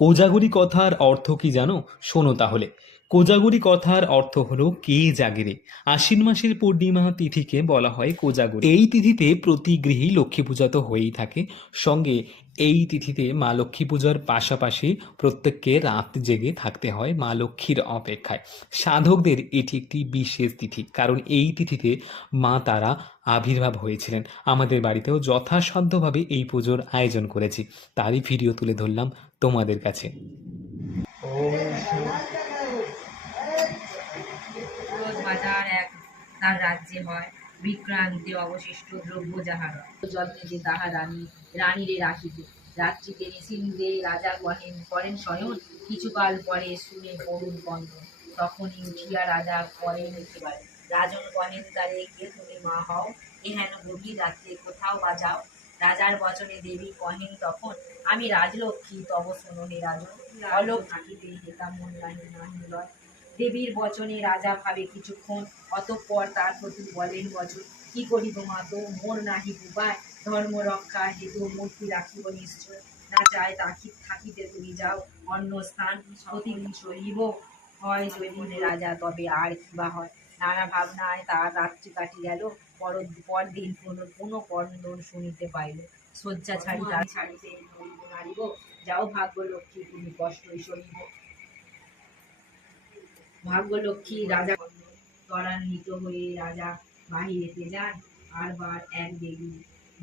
কোজাগরি কথার অর্থ কি জানো? শোনো তাহলে। কোজাগরি কথার অর্থ হলো কে জাগে রে। আশ্বিন মাসের পূর্ণিমা তিথিকে বলা হয় কোজাগরি। এই তিথিতে প্রতি গৃহে লক্ষ্মী পূজা তো হয়েই থাকে, সঙ্গে এই তিথিতে মা লক্ষ্মী পূজার পাশাপাশি প্রত্যেককে রাত জেগে থাকতে হয় মা লক্ষ্মীর অপেক্ষায়। সাধকদের এটি একটি বিশেষ তিথি, কারণ এই তিথিতে মা তারা আবির্ভাব হয়েছিলেন। আমাদের বাড়িতেও যথাসাধ্যভাবে এই পুজোর আয়োজন করেছি, তারই ভিডিও তুলে ধরলাম তোমাদের কাছে। ক্রোধ বাজার এক তার রাজ্যে হয়, বিক্রান্তে অবশিষ্ট দ্রব্য যাহার যত্নে যে তাহা রানীরে রাখিতে। রাত্রিতে নিশিন্দে রাজা করেন শয়ন, কিছুকাল পরে শুনে করুণ কন্দন। তখনই উঠিয়া রাজা করেন একেবারে, রাজন কহেন তারে কে তুমি মা হও, এহেন গভীর রাত্রে কোথাও বাজাও। রাজার বচনে দেবী কহেন তখন, আমি রাজলক্ষ্মী তব শোনো হে রাজন, অলোক থাকিতে হেতা মন নাহি নাহি লয়। দেবীর বচনে রাজা ভাবে কিছুক্ষণ, অতঃপর তার প্রতি বলেন বচন, কি করিব মাতো, মোর নাহি উপায়, ধর্ম রক্ষা হেতু মূর্তি রাখিব নিশ্চয়। না চায় থাকিতে তুমি যাও অন্য স্থান, প্রতিদিন সহিব হয় যদি রাজা, তবে আর কি বা হয়। নানা ভাবনায় তার রাত্রি কাটি গেল, পরদিন কোনো ক্রন্দন শুনিতে পাইল। শয্যা ছাড়িতে নারিব, যাও ভাগ্য লক্ষ্মী তুমি কষ্টই সহিব। ভাগ্যলক্ষ্মী রাজা ত্বরান্বিত হয়ে রাজা বাহিরেতে যান, আর বার এক দেবী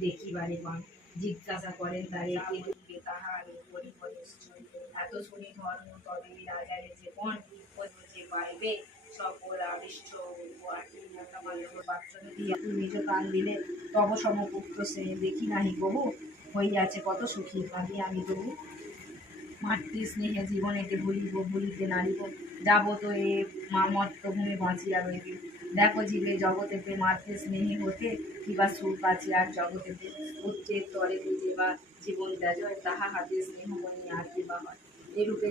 দেখিবারে পান। জিজ্ঞাসা করেন তারে কে তুমি তাহার করিব নিশ্চয়। এত শুনি ধর্ম তবে রাজারে যে কোন যে পাইবে, সকল আবিষ্ট পাত্র দিয়া নিজ কান দিলে, তব সমপুত্র সে দেখি নাহি বহু, হইয়াছে কত সুখী কাঁদি আমি তবু। মাতৃ স্নেহে জীবনেতে ভুলিতে নারিব, যাবত এ মামত্বভূমি বাঁচিয়া রইবে। দেখো জীবে জগতেতে মাতৃ স্নেহে হতে, কিবা সুখ আছে আর জগতেতে। পুত্রের তরে যে বা জীবন ত্যাজয়, তাহা হাতে স্নেহ বনি আর কিবা হয়। এরূপে